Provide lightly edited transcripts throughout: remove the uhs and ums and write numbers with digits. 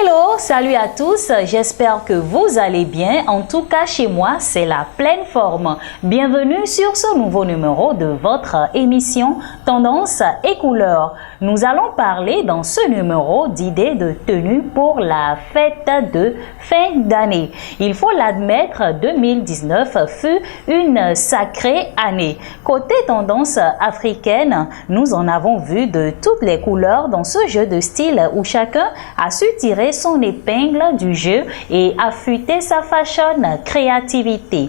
Hello, salut à tous, j'espère que vous allez bien. En tout cas, chez moi, c'est la pleine forme. Bienvenue sur ce nouveau numéro de votre émission Tendance et couleurs. Nous allons parler dans ce numéro d'idées de tenue pour la fête de fin d'année. Il faut l'admettre, 2019 fut une sacrée année. Côté tendance africaine, nous en avons vu de toutes les couleurs dans ce jeu de style où chacun a su tirer son épingle du jeu et affûter sa fashion créativité.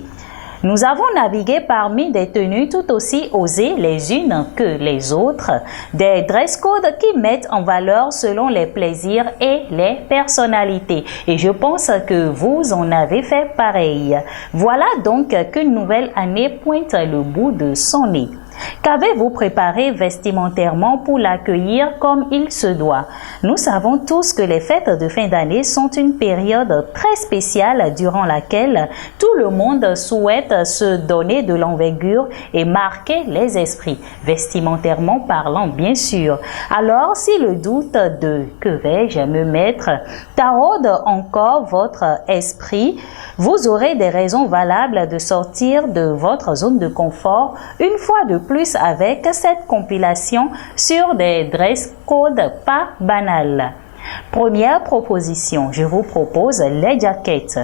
Nous avons navigué parmi des tenues tout aussi osées les unes que les autres, des dress codes qui mettent en valeur selon les plaisirs et les personnalités. Et je pense que vous en avez fait pareil. Voilà donc qu'une nouvelle année pointe le bout de son nez. Qu'avez-vous préparé vestimentairement pour l'accueillir comme il se doit? Nous savons tous que les fêtes de fin d'année sont une période très spéciale durant laquelle tout le monde souhaite se donner de l'envergure et marquer les esprits, vestimentairement parlant bien sûr. Alors, si le doute de « que vais-je me mettre » taraude encore votre esprit, vous aurez des raisons valables de sortir de votre zone de confort une fois de plus avec cette compilation sur des dress codes pas banals. Première proposition, je vous propose les jackets.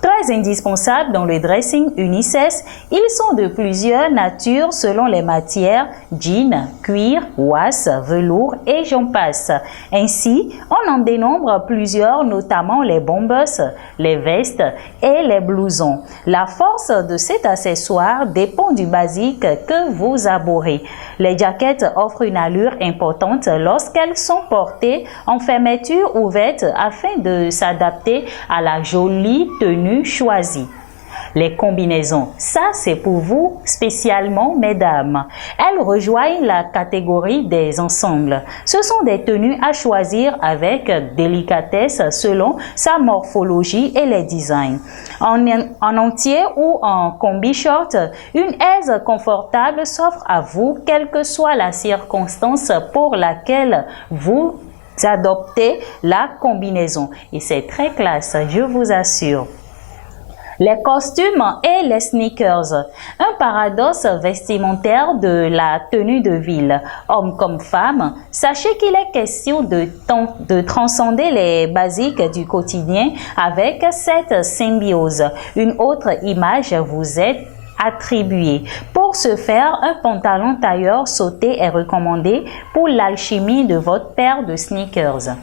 Très indispensables dans le dressing unisexe, ils sont de plusieurs natures selon les matières, jean, cuir, ouasse, velours et j'en passe. Ainsi, on en dénombre plusieurs, notamment les bombers, les vestes et les blousons. La force de cet accessoire dépend du basique que vous abhorrez. Les jackets offrent une allure importante lorsqu'elles sont portées en fermeture ouverte afin de s'adapter à la jolie tenue choisie. Les combinaisons, ça c'est pour vous spécialement mesdames. Elles rejoignent la catégorie des ensembles. Ce sont des tenues à choisir avec délicatesse selon sa morphologie et les designs. En entier ou en combi short, une aise confortable s'offre à vous quelle que soit la circonstance pour laquelle vous adoptez la combinaison. Et c'est très classe, je vous assure. Les costumes et les sneakers. Un paradoxe vestimentaire de la tenue de ville. Homme comme femme, sachez qu'il est question de transcender les basiques du quotidien avec cette symbiose. Une autre image vous est attribuée. Pour ce faire, un pantalon tailleur sauté est recommandé pour l'alchimie de votre paire de sneakers.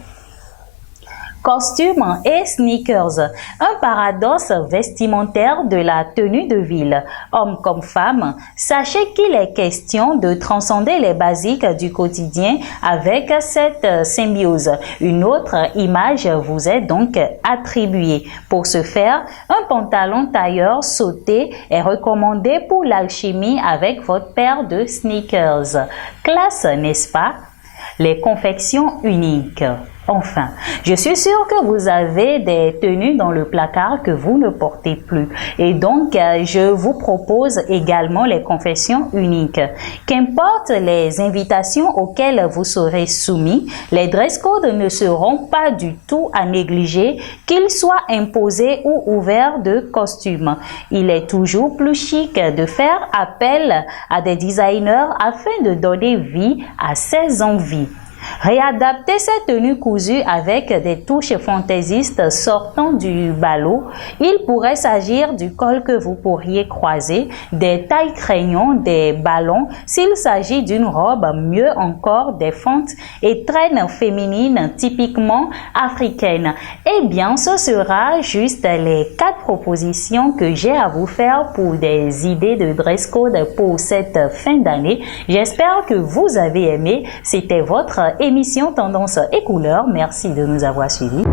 Costumes et sneakers, un paradoxe vestimentaire de la tenue de ville. Homme comme femme, sachez qu'il est question de transcender les basiques du quotidien avec cette symbiose. Une autre image vous est donc attribuée. Pour ce faire, un pantalon tailleur sauté est recommandé pour l'alchimie avec votre paire de sneakers. Classe, n'est-ce pas? Les confections uniques. Enfin, je suis sûre que vous avez des tenues dans le placard que vous ne portez plus. Et donc, je vous propose également les confections uniques. Qu'importe les invitations auxquelles vous serez soumis, les dress codes ne seront pas du tout à négliger, qu'ils soient imposés ou ouverts de costumes. Il est toujours plus chic de faire appel à des designers afin de donner vie à ses envies. Réadapter cette tenue cousue avec des touches fantaisistes sortant du ballot. Il pourrait s'agir du col que vous pourriez croiser, des tailles crayons, des ballons, s'il s'agit d'une robe, mieux encore des fentes et traînes féminines typiquement africaines. Eh bien, ce sera juste les 4 propositions que j'ai à vous faire pour des idées de dress code pour cette fin d'année. J'espère que vous avez aimé. C'était votre émission Tendance et couleurs. Merci de nous avoir suivis.